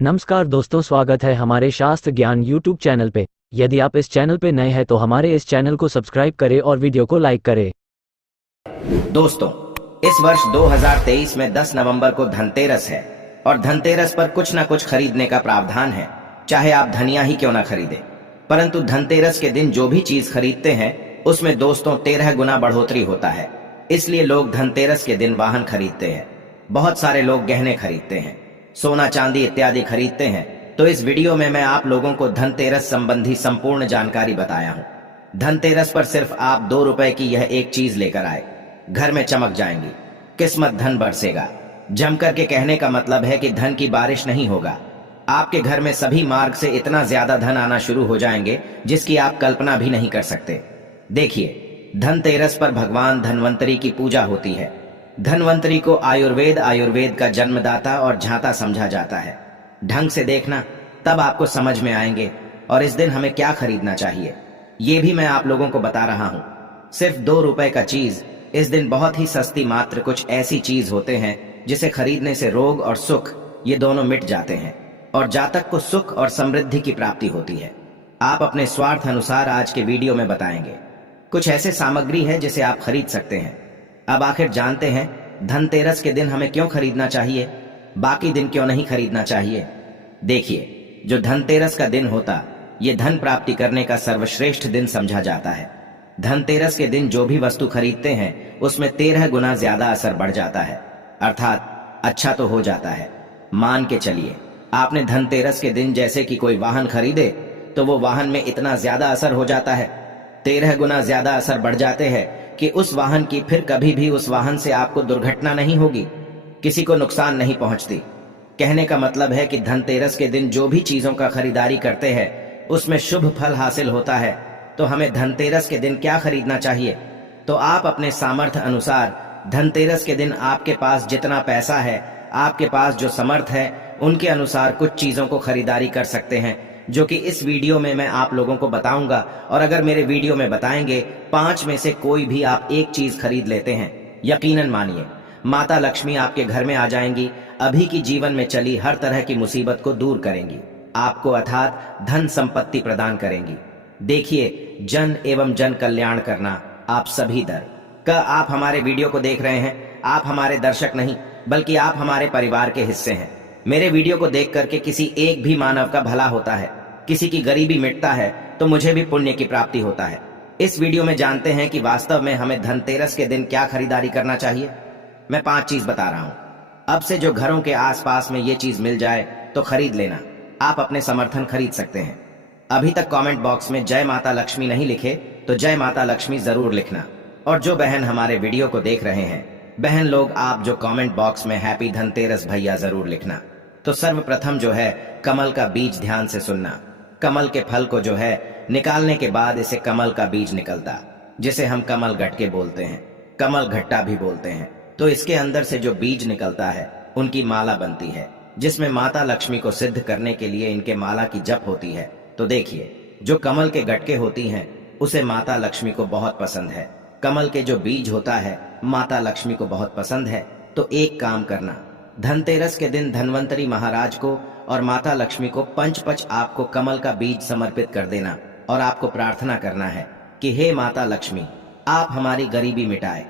नमस्कार दोस्तों, स्वागत है हमारे शास्त्र ज्ञान यूट्यूब चैनल पे। यदि आप इस चैनल पे नए हैं तो हमारे इस चैनल को सब्सक्राइब करें और वीडियो को लाइक करें। दोस्तों, इस वर्ष 2023 में 10 नवंबर को धनतेरस है और धनतेरस पर कुछ ना कुछ खरीदने का प्रावधान है, चाहे आप धनिया ही क्यों ना खरीदें। परंतु धनतेरस के दिन जो भी चीज खरीदते हैं उसमें दोस्तों 13 गुना बढ़ोतरी होता है। इसलिए लोग धनतेरस के दिन वाहन खरीदते हैं, बहुत सारे लोग गहने खरीदते हैं, सोना चांदी इत्यादि खरीदते हैं। तो इस वीडियो में मैं आप लोगों को धनतेरस संबंधी संपूर्ण जानकारी बताया हूँ। धनतेरस पर सिर्फ आप 2 रुपए की यह एक चीज लेकर आए, घर में चमक जाएंगी, किस्मत धन बरसेगा। जमकर के कहने का मतलब है कि धन की बारिश नहीं होगा, आपके घर में सभी मार्ग से इतना ज्यादा धन आना शुरू हो जाएंगे जिसकी आप कल्पना भी नहीं कर सकते। देखिए, धनतेरस पर भगवान धन्वंतरी की पूजा होती है। धन्वंतरी को आयुर्वेद का जन्मदाता और झांता समझा जाता है। ढंग से देखना, तब आपको समझ में आएंगे। और इस दिन हमें क्या खरीदना चाहिए ये भी मैं आप लोगों को बता रहा हूं। सिर्फ 2 रुपए का चीज इस दिन बहुत ही सस्ती, मात्र कुछ ऐसी चीज होते हैं जिसे खरीदने से रोग और सुख ये दोनों मिट जाते हैं और जातक को सुख और समृद्धि की प्राप्ति होती है। आप अपने स्वार्थ अनुसार आज के वीडियो में बताएंगे। कुछ ऐसे सामग्री है जिसे आप खरीद सकते हैं। अब आखिर जानते हैं धनतेरस के दिन हमें क्यों खरीदना चाहिए, बाकी दिन क्यों नहीं खरीदना चाहिए। देखिए, जो धनतेरस का दिन होता ये धन प्राप्ति करने का सर्वश्रेष्ठ दिन समझा जाता है। धनतेरस के दिन जो भी वस्तु खरीदते हैं उसमें 13 गुना ज्यादा असर बढ़ जाता है, अर्थात अच्छा तो हो जाता है। मान के चलिए, आपने धनतेरस के दिन जैसे कि कोई वाहन खरीदे तो वो वाहन में इतना ज्यादा असर हो जाता है, 13 गुना ज्यादा असर बढ़ जाते हैं कि उस वाहन की फिर कभी भी उस वाहन से आपको दुर्घटना नहीं होगी, किसी को नुकसान नहीं पहुंचती। कहने का मतलब है कि धनतेरस के दिन जो भी चीजों का खरीदारी करते हैं उसमें शुभ फल हासिल होता है। तो हमें धनतेरस के दिन क्या खरीदना चाहिए, तो आप अपने सामर्थ्य अनुसार धनतेरस के दिन आपके पास जितना पैसा है, आपके पास जो समर्थ है, उनके अनुसार कुछ चीजों को खरीदारी कर सकते हैं, जो कि इस वीडियो में मैं आप लोगों को बताऊंगा। और अगर मेरे वीडियो में बताएंगे 5 में से कोई भी आप एक चीज खरीद लेते हैं, यकीनन मानिए माता लक्ष्मी आपके घर में आ जाएंगी, अभी की जीवन में चली हर तरह की मुसीबत को दूर करेंगी, आपको अर्थात धन संपत्ति प्रदान करेंगी। देखिए, जन एवं जन कल्याण करना आप सभी दर का। आप हमारे वीडियो को देख रहे हैं, आप हमारे दर्शक नहीं बल्कि आप हमारे परिवार के हिस्से हैं। मेरे वीडियो को देख करके किसी एक भी मानव का भला होता है, किसी की गरीबी मिटता है तो मुझे भी पुण्य की प्राप्ति होता है। इस वीडियो में जानते हैं कि वास्तव में हमें धनतेरस के दिन क्या खरीदारी करना चाहिए। मैं 5 चीज बता रहा हूं। अब से जो घरों के आसपास में ये चीज मिल जाए तो खरीद लेना, आप अपने समर्थन खरीद सकते हैं। अभी तक कमेंट बॉक्स में जय माता लक्ष्मी नहीं लिखे तो जय माता लक्ष्मी जरूर लिखना। और जो बहन हमारे वीडियो को देख रहे हैं, बहन लोग आप जो कमेंट बॉक्स में हैप्पी धनतेरस भैया जरूर लिखना। तो सर्वप्रथम जो है कमल का बीज ध्यान से सुनना। कमल के फल को जो है निकालने के बाद इसे कमल का बीज निकलता, जिसे हम कमल गटके बोलते हैं, कमल घट्टा भी बोलते हैं। तो इसके अंदर से जो बीज निकलता है उनकी माला बनती है, जिसमें माता लक्ष्मी को सिद्ध करने के लिए इनके माला की जप होती है। तो देखिए, जो कमल के गटके होती हैं उसे माता लक्ष्मी को बहुत पसंद है। कमल के जो बीज होता है माता लक्ष्मी को बहुत पसंद है। तो एक काम करना, धनतेरस के दिन धन्वंतरी महाराज को और माता लक्ष्मी को पंच आपको कमल का बीज समर्पित कर देना और आपको प्रार्थना करना है कि हे माता लक्ष्मी, आप हमारी गरीबी मिटाए।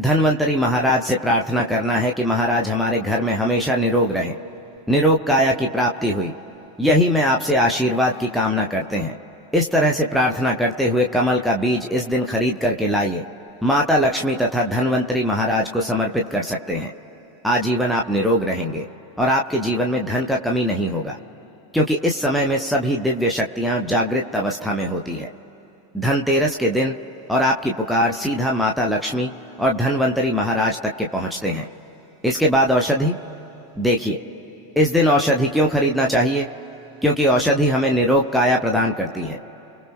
धन्वंतरी महाराज से प्रार्थना करना है कि महाराज हमारे घर में हमेशा निरोग रहे, निरोग काया की प्राप्ति हुई, यही मैं आपसे आशीर्वाद की कामना करते हैं। इस तरह से प्रार्थना करते हुए कमल का बीज इस दिन खरीद करके लाइए, माता लक्ष्मी तथा धन्वंतरी महाराज को समर्पित कर सकते हैं। आजीवन आप निरोग रहेंगे और आपके जीवन में धन का कमी नहीं होगा, क्योंकि इस समय में सभी दिव्य शक्तियां जागृत अवस्था में होती है। धनतेरस के दिन और आपकी पुकार सीधा माता लक्ष्मी और धन्वंतरी महाराज तक के पहुंचते हैं। इसके बाद औषधि। देखिए, इस दिन औषधि क्यों खरीदना चाहिए, क्योंकि औषधि हमें निरोग काया प्रदान करती है,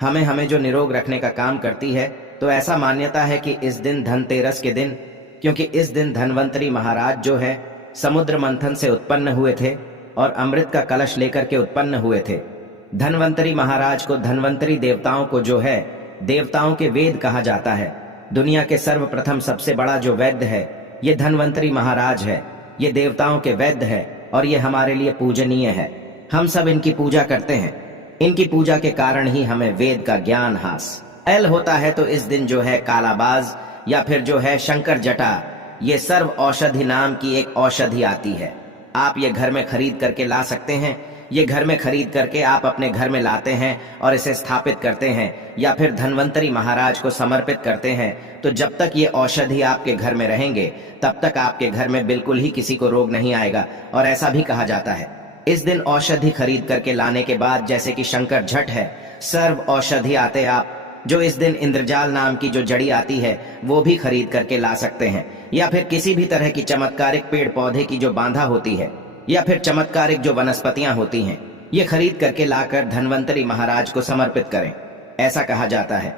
हमें जो निरोग रखने का काम करती है। तो ऐसा मान्यता है कि इस दिन धनतेरस के दिन, क्योंकि इस दिन धन्वंतरी महाराज जो है समुद्र मंथन से उत्पन्न हुए थे और अमृत का कलश लेकर के उत्पन्न हुए थे। धन्वंतरी महाराज को, धन्वंतरी देवताओं को जो है देवताओं के वेद कहा जाता है। दुनिया के सर्वप्रथम सबसे बड़ा जो वैद्य है ये धन्वंतरी महाराज है, ये देवताओं के वैद्य है और ये हमारे लिए पूजनीय है। हम सब इनकी पूजा करते हैं। इनकी पूजा के कारण ही हमें वेद का ज्ञान हासिल होता है। तो इस दिन जो है कालाबाज या फिर जो है शंकर जटा, ये सर्व औषधि नाम की एक औषधि आती है। आप ये घर में खरीद करके ला सकते हैं। ये घर में खरीद करके आप अपने घर में लाते हैं और इसे स्थापित करते हैं या फिर धन्वंतरी महाराज को समर्पित करते हैं। तो जब तक ये औषधि आपके घर में रहेंगे तब तक आपके घर में बिल्कुल ही किसी को रोग नहीं आएगा। और ऐसा भी कहा जाता है, इस दिन औषधि खरीद करके लाने के बाद, जैसे कि शंकर झट है, सर्व औषधि आते आप, जो इस दिन इंद्रजाल नाम की जो जड़ी आती है वो भी खरीद करके ला सकते हैं। या फिर किसी भी तरह की चमत्कारिक पेड़ पौधे की जो बांधा होती है या फिर चमत्कारिक जो वनस्पतियां होती हैं, ये खरीद करके लाकर धन्वंतरी महाराज को समर्पित करें। ऐसा कहा जाता है।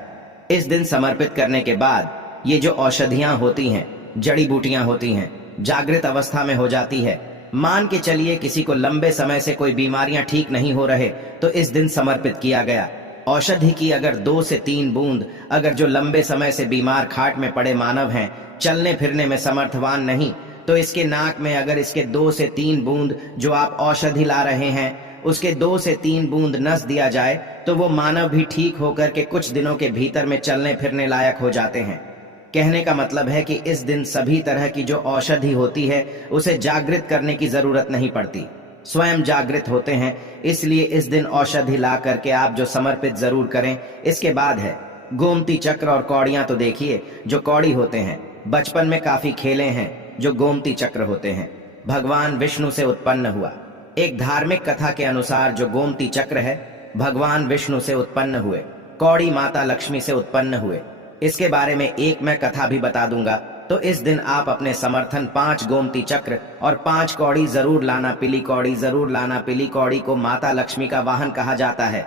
इस दिन समर्पित करने के बाद ये जो औषधियां होती हैं, जड़ी बूटियां होती हैं, जागृत अवस्था में हो जाती है। मान के चलिए किसी को लंबे समय से कोई बीमारियां ठीक नहीं हो रहे तो इस दिन समर्पित किया गया। औषधि की अगर 2 से 3 बूंद, अगर जो लंबे समय से बीमार खाट में पड़े मानव हैं, चलने फिरने में समर्थवान नहीं, तो इसके नाक में अगर इसके 2 से 3 बूंद जो आप औषधि ला रहे हैं उसके 2 से 3 बूंद नस दिया जाए तो वो मानव भी ठीक होकर के कुछ दिनों के भीतर में चलने फिरने लायक हो जाते हैं। कहने का मतलब है कि इस दिन सभी तरह की जो औषधि होती है उसे जागृत करने की जरूरत नहीं पड़ती, स्वयं जागृत होते हैं। इसलिए इस दिन औषधि ला करके आप जो समर्पित जरूर करें। इसके बाद है गोमती चक्र और कौड़ियां। तो देखिए, जो कौड़ी होते हैं, बचपन में काफी खेले हैं। जो गोमती चक्र होते हैं भगवान विष्णु से उत्पन्न हुआ। एक धार्मिक कथा के अनुसार जो गोमती चक्र है भगवान विष्णु से उत्पन्न हुए, कौड़ी माता लक्ष्मी से उत्पन्न हुए। इसके बारे में एक मैं कथा भी बता दूंगा। तो इस दिन आप अपने समर्थन 5 गोमती चक्र और 5 कौड़ी जरूर लाना। पीली कौड़ी जरूर लाना। पीली कौड़ी को माता लक्ष्मी का वाहन कहा जाता है,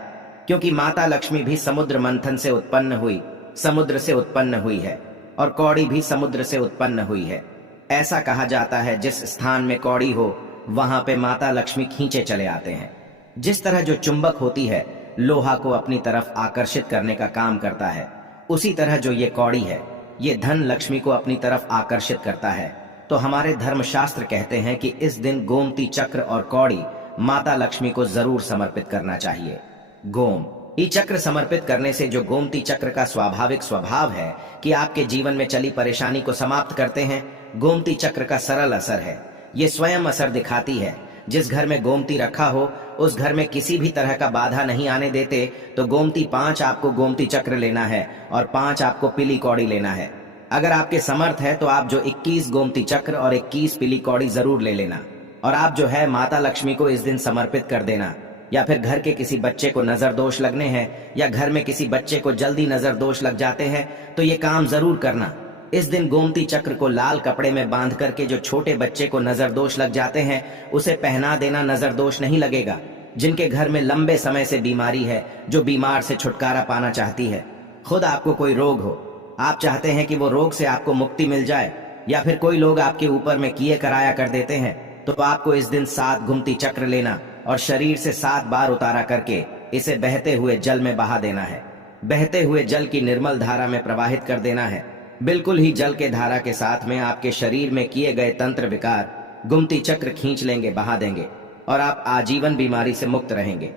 क्योंकि माता लक्ष्मी भी समुद्र मंथन से उत्पन्न हुई, समुद्र से उत्पन्न हुई है, और कौड़ी भी समुद्र से उत्पन्न हुई है। ऐसा कहा जाता है जिस स्थान में कौड़ी हो वहां पे माता लक्ष्मी खींचे चले आते हैं। जिस तरह जो चुंबक होती है लोहा को अपनी तरफ आकर्षित करने का काम करता है, उसी तरह जो ये कौड़ी है ये धन लक्ष्मी को अपनी तरफ आकर्षित करता है। तो हमारे धर्मशास्त्र कहते हैं कि इस दिन गोमती चक्र और कौड़ी माता लक्ष्मी को जरूर समर्पित करना चाहिए। गोमती चक्र समर्पित करने से जो गोमती चक्र का स्वाभाविक स्वभाव है कि आपके जीवन में चली परेशानी को समाप्त करते हैं, गोमती चक्र का सरल असर है। ये स्वयं असर दिखाती है। जिस घर में गोमती रखा हो उस घर में किसी भी तरह का बाधा नहीं आने देते। तो गोमती 5 आपको गोमती चक्र लेना है और 5 आपको पीली कौड़ी लेना है। अगर आपके समर्थ है तो आप जो 21 गोमती चक्र और 21 पीली कौड़ी जरूर ले लेना। और आप जो है माता लक्ष्मी को इस दिन समर्पित कर देना। या फिर घर के किसी बच्चे को नजर दोष लगने हैं या घर में किसी बच्चे को जल्दी नजर दोष लग जाते हैं तो ये काम जरूर करना। इस दिन गोमती चक्र को लाल कपड़े में बांध करके जो छोटे बच्चे को नजर दोष लग जाते हैं उसे पहना देना, नजर दोष नहीं लगेगा। जिनके घर में लंबे समय से बीमारी है, जो बीमार से छुटकारा पाना चाहती है, खुद आपको कोई रोग हो, आप चाहते हैं कि वो रोग से आपको मुक्ति मिल जाए, या फिर कोई लोग आपके ऊपर में किए कराया कर देते हैं, तो आपको इस दिन 7 गोमती चक्र लेना और शरीर से 7 बार उतारा करके इसे बहते हुए जल में बहा देना है। बहते हुए जल की निर्मल धारा में प्रवाहित कर देना है। बिल्कुल ही जल के धारा के साथ में आपके शरीर में किए गए तंत्र विकार गोमती चक्र खींच लेंगे, बहा देंगे और आप आजीवन बीमारी से मुक्त रहेंगे।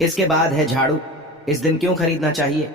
इसके बाद है झाड़ू। इस दिन क्यों खरीदना चाहिए?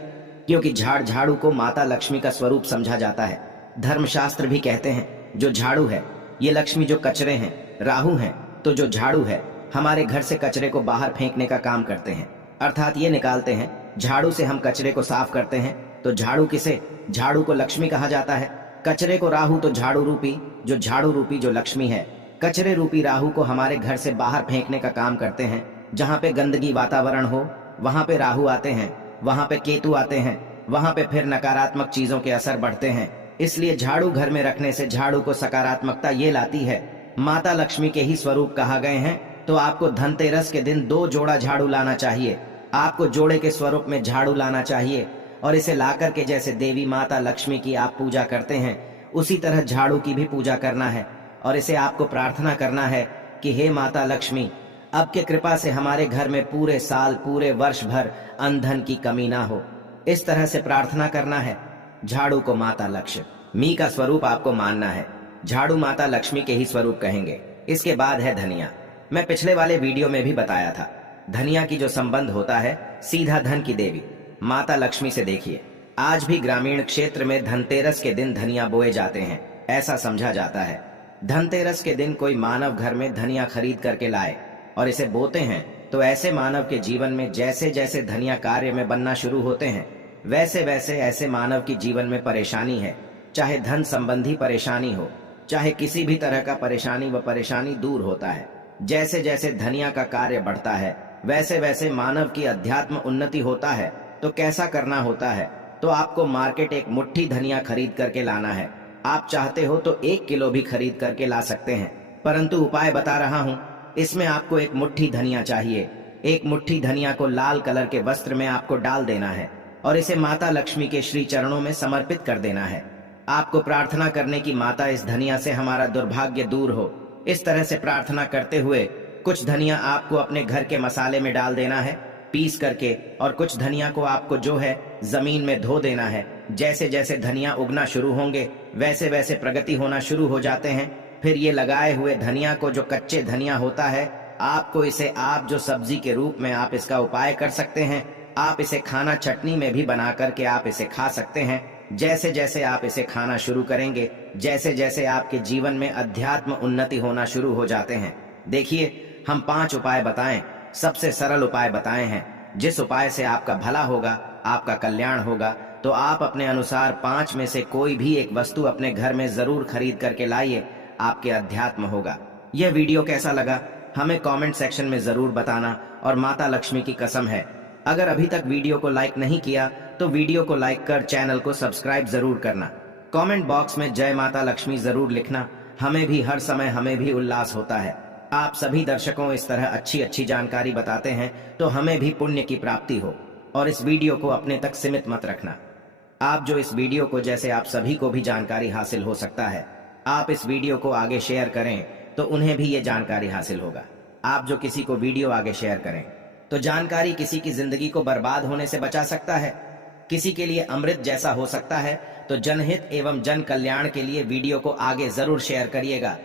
क्योंकि झाड़ू को माता लक्ष्मी का स्वरूप समझा जाता है। धर्मशास्त्र भी कहते हैं जो झाड़ू है ये लक्ष्मी, जो कचरे हैं राहु हैं, तो जो झाड़ू है हमारे घर से कचरे को बाहर फेंकने का काम करते हैं, अर्थात ये निकालते हैं। झाड़ू से हम कचरे को साफ करते हैं। तो झाड़ू किसे? झाड़ू को लक्ष्मी कहा जाता है, कचरे को राहु। तो झाड़ू रूपी जो लक्ष्मी है, कचरे रूपी राहु को हमारे घर से बाहर फेंकने का काम करते हैं। जहाँ पे गंदगी वातावरण हो वहां पे राहु आते हैं, वहां पे केतु आते हैं, वहां पे फिर नकारात्मक चीजों के असर बढ़ते हैं। इसलिए झाड़ू घर में रखने से झाड़ू को सकारात्मकता ये लाती है। माता लक्ष्मी के ही स्वरूप कहा गए हैं। तो आपको धनतेरस के दिन 2 जोड़ा झाड़ू लाना चाहिए। आपको जोड़े के स्वरूप में झाड़ू लाना चाहिए और इसे लाकर के जैसे देवी माता लक्ष्मी की आप पूजा करते हैं उसी तरह झाड़ू की भी पूजा करना है। और इसे आपको प्रार्थना करना है कि हे माता लक्ष्मी, अब के कृपा से हमारे घर में पूरे साल पूरे वर्ष भर अन्न धन की कमी ना हो। इस तरह से प्रार्थना करना है। झाड़ू को माता लक्ष्मी का स्वरूप आपको मानना है। झाड़ू माता लक्ष्मी के ही स्वरूप कहेंगे। इसके बाद है धनिया। मैं पिछले वाले वीडियो में भी बताया था, धनिया की जो संबंध होता है सीधा धन की देवी माता लक्ष्मी से। देखिए, आज भी ग्रामीण क्षेत्र में धनतेरस के दिन धनिया बोए जाते हैं। ऐसा समझा जाता है धनतेरस के दिन कोई मानव घर में धनिया खरीद करके लाए और इसे बोते हैं तो ऐसे मानव के जीवन में जैसे जैसे धनिया कार्य में बनना शुरू होते हैं वैसे वैसे ऐसे मानव की जीवन में परेशानी है, चाहे धन संबंधी परेशानी हो, चाहे किसी भी तरह का परेशानी दूर होता है। जैसे जैसे धनिया का कार्य बढ़ता है वैसे वैसे मानव की अध्यात्म उन्नति होता है। तो कैसा करना होता है, तो आपको मार्केट एक मुट्ठी धनिया खरीद करके लाना है। आप चाहते हो तो 1 किलो भी खरीद करके ला सकते हैं, परंतु उपाय बता रहा हूं। इसमें आपको एक मुट्ठी धनिया चाहिए। एक मुट्ठी धनिया को लाल कलर के वस्त्र में आपको डाल देना है और इसे माता लक्ष्मी के श्री चरणों में समर्पित कर देना है। आपको प्रार्थना करने की, माता इस धनिया से हमारा दुर्भाग्य दूर हो। इस तरह से प्रार्थना करते हुए कुछ धनिया आपको अपने घर के मसाले में डाल देना है पीस करके, और कुछ धनिया को आपको जो है जमीन में धो देना है। जैसे जैसे धनिया उगना शुरू होंगे वैसे वैसे प्रगति होना शुरू हो जाते हैं। फिर ये लगाए हुए धनिया को, जो कच्चे धनिया होता है, आपको इसे आप जो सब्जी के रूप में आप इसका उपाय कर सकते हैं। आप इसे खाना चटनी में भी बना करके आप इसे खा सकते हैं। जैसे जैसे आप इसे खाना शुरू करेंगे जैसे जैसे आपके जीवन में अध्यात्म उन्नति होना शुरू हो जाते हैं। देखिए, हम 5 उपाय बताएं, सबसे सरल उपाय बताए हैं। जिस उपाय से आपका भला होगा, आपका कल्याण होगा, तो आप अपने अनुसार 5 में से कोई भी एक वस्तु अपने घर में जरूर खरीद करके लाइए, आपके अध्यात्म होगा। यह वीडियो कैसा लगा हमें कमेंट सेक्शन में जरूर बताना, और माता लक्ष्मी की कसम है, अगर अभी तक वीडियो को लाइक नहीं किया तो वीडियो को लाइक कर चैनल को सब्सक्राइब जरूर करना। कमेंट बॉक्स में जय माता लक्ष्मी जरूर लिखना। हमें भी हर समय हमें भी उल्लास होता है। आप सभी दर्शकों इस तरह अच्छी अच्छी जानकारी बताते हैं तो हमें भी पुण्य की प्राप्ति हो। और इस वीडियो को अपने तक सीमित मत रखना। आप जो इस वीडियो को, जैसे आप सभी को भी जानकारी हासिल हो सकता है, आप इस वीडियो को आगे शेयर करें तो उन्हें भी ये जानकारी हासिल होगा। आप जो किसी को वीडियो आगे शेयर करें तो जानकारी किसी की जिंदगी को बर्बाद होने से बचा सकता है, किसी के लिए अमृत जैसा हो सकता है। तो जनहित एवं जन कल्याण के लिए वीडियो को आगे जरूर शेयर करिएगा।